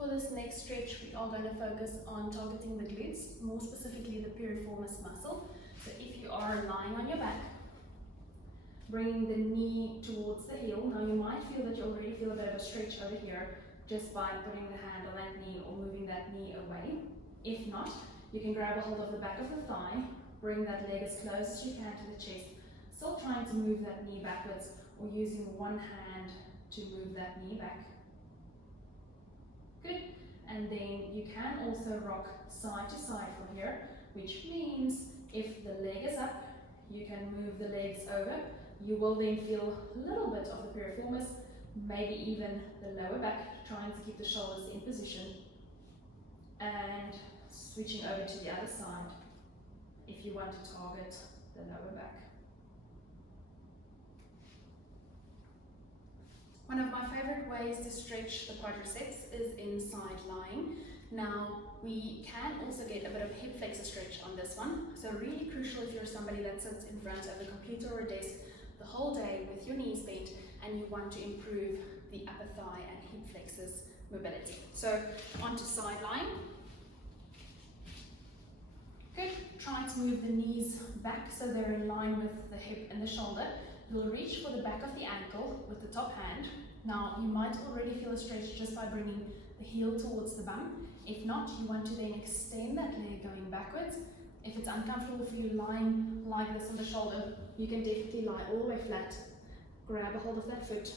For this next stretch, we are going to focus on targeting the glutes, more specifically the piriformis muscle. So if you are lying on your back, bringing the knee towards the heel. Now you might feel that you already feel a bit of a stretch over here just by putting the hand on that knee or moving that knee away. If not, you can grab a hold of the back of the thigh, bring that leg as close as you can to the chest, still trying to move that knee backwards or using one hand to move that knee back. Good. And then you can also rock side to side from here, which means if the leg is up, you can move the legs over. You will then feel a little bit of the piriformis, maybe even the lower back, trying to keep the shoulders in position. And switching over to the other side if you want to target the lower back. One of my favorite ways to stretch the quadriceps is in side lying. Now, we can also get a bit of hip flexor stretch on this one. So really crucial if you're somebody that sits in front of a computer or a desk the whole day with your knees bent and you want to improve the upper thigh and hip flexors mobility. So onto side lying. Good. Try to move the knees back so they're in line with the hip and the shoulder. You'll reach for the back of the ankle with the top hand. Now you might already feel a stretch just by bringing the heel towards the bum. If not, you want to then extend that leg going backwards. If it's uncomfortable for you lying like this on the shoulder, you can definitely lie all the way flat. Grab a hold of that foot,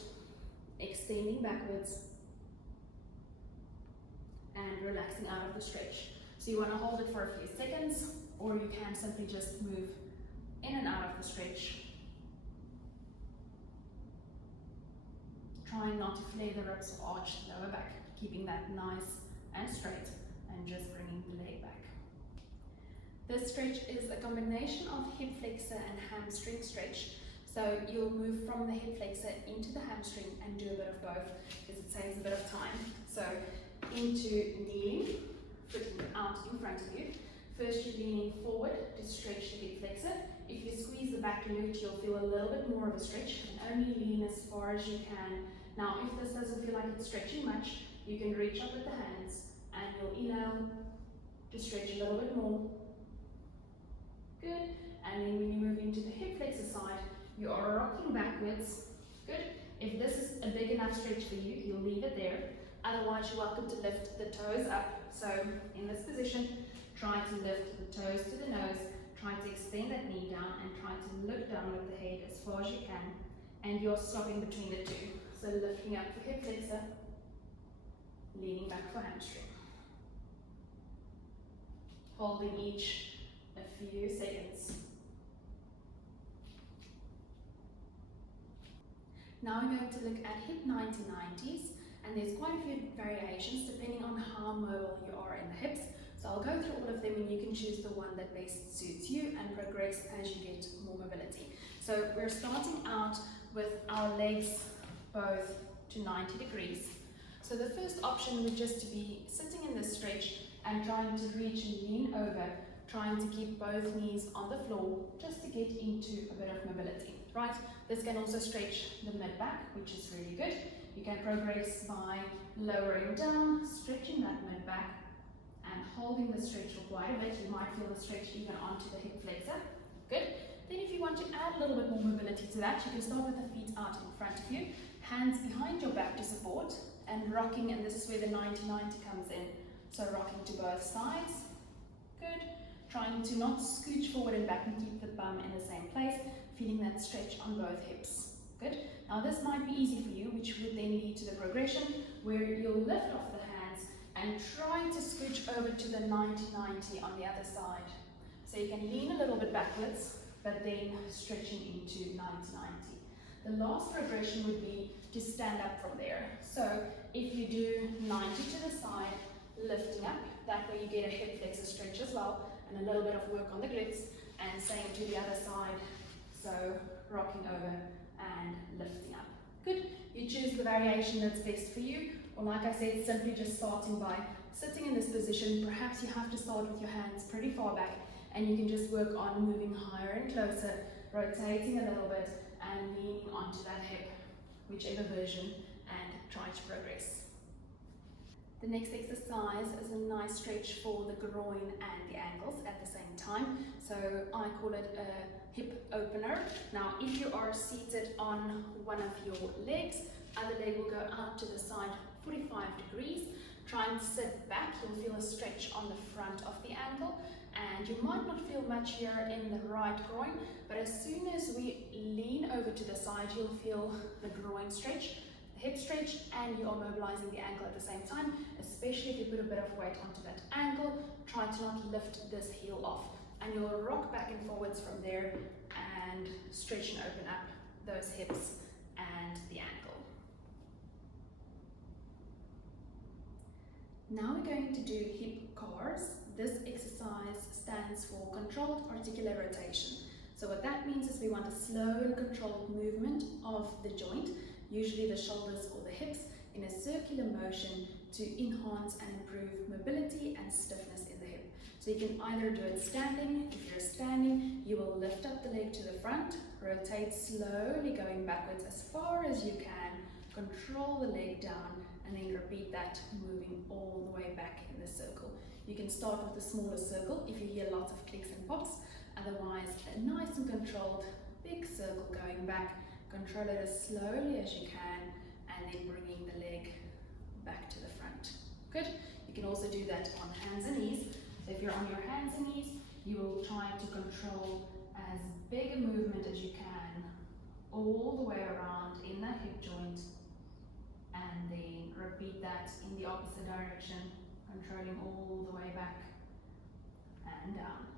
extending backwards and relaxing out of the stretch. So you want to hold it for a few seconds, or you can simply just move in and out of the stretch. Trying not to flare the ribs or arch the lower back, keeping that nice and straight and just bringing the leg back. This stretch is a combination of hip flexor and hamstring stretch. So you'll move from the hip flexor into the hamstring and do a bit of both because it saves a bit of time. So into kneeling, foot out in front of you. First you're leaning forward to stretch the hip flexor. If you squeeze the back glute, you'll feel a little bit more of a stretch and only lean as far as you can. Now if this doesn't feel like it's stretching much, you can reach up with the hands and you'll inhale to stretch a little bit more. Good. And then when you move into the hip flexor side, you are rocking backwards. Good. If this is a big enough stretch for you, you'll leave it there. Otherwise, you're welcome to lift the toes up. So in this position, try to lift the toes to the nose, try to extend that knee down and try to look down with the head as far as you can. And you're swapping between the two. So lifting up for hip flexor, leaning back for hamstring. Holding each a few seconds. Now we're going to look at hip 90-90s, and there's quite a few variations depending on how mobile you are in the hips. So I'll go through all of them and you can choose the one that best suits you and progress as you get more mobility. So we're starting out with our legs both to 90 degrees. So the first option would just to be sitting in this stretch and trying to reach and lean over, trying to keep both knees on the floor just to get into a bit of mobility, right? This can also stretch the mid-back, which is really good. You can progress by lowering down, stretching that mid-back and holding the stretch for quite a bit. You might feel the stretch even onto the hip flexor. Good. Then if you want to add a little bit more mobility to that, you can start with the feet out in front of you, hands behind your back to support and rocking, and this is where the 90-90 comes in. So rocking to both sides. Good. Trying to not scooch forward and back and keep the bum in the same place, feeling that stretch on both hips. Good. Now this might be easy for you, which would then lead to the progression where you'll lift off the hands and try to scooch over to the 90-90 on the other side. So you can lean a little bit backwards, but then stretching into 90-90. The last progression would be to stand up from there. So if you do 90 to the side, lifting up, that way you get a hip flexor stretch as well, and a little bit of work on the glutes, and same to the other side. So rocking over and lifting up. Good. You choose the variation that's best for you, or like I said, simply just starting by sitting in this position. Perhaps you have to start with your hands pretty far back, and you can just work on moving higher and closer, rotating a little bit, and leaning onto that hip, whichever version, and try to progress. The next exercise is a nice stretch for the groin and the ankles at the same time. So I call it a hip opener. Now, if you are seated on one of your legs, other leg will go out to the side 45 degrees. Try and sit back. You'll feel a stretch on the front of the ankle, and you might not feel much here in the right groin, but as soon as we lean over to the side, you'll feel the groin stretch, the hip stretch, and you are mobilizing the ankle at the same time, especially if you put a bit of weight onto that ankle. Try to not lift this heel off, and you'll rock back and forwards from there and stretch and open up those hips and the ankle. Now we're going to do hip cars. This exercise stands for controlled articular rotation. So what that means is we want a slow and controlled movement of the joint, usually the shoulders or the hips, in a circular motion to enhance and improve mobility and stiffness in the hip. So you can either do it standing. If you're standing, you will lift up the leg to the front, rotate slowly going backwards as far as you can, control the leg down, and then repeat that, moving all the way back in the circle. You can start with a smaller circle if you hear lots of clicks and pops. Otherwise, a nice and controlled big circle going back. Control it as slowly as you can, and then bringing the leg back to the front. Good. You can also do that on hands and knees. So if you're on your hands and knees, you will try to control as big a movement as you can all the way around in that hip joint, and then repeat that in the opposite direction, controlling all the way back and down.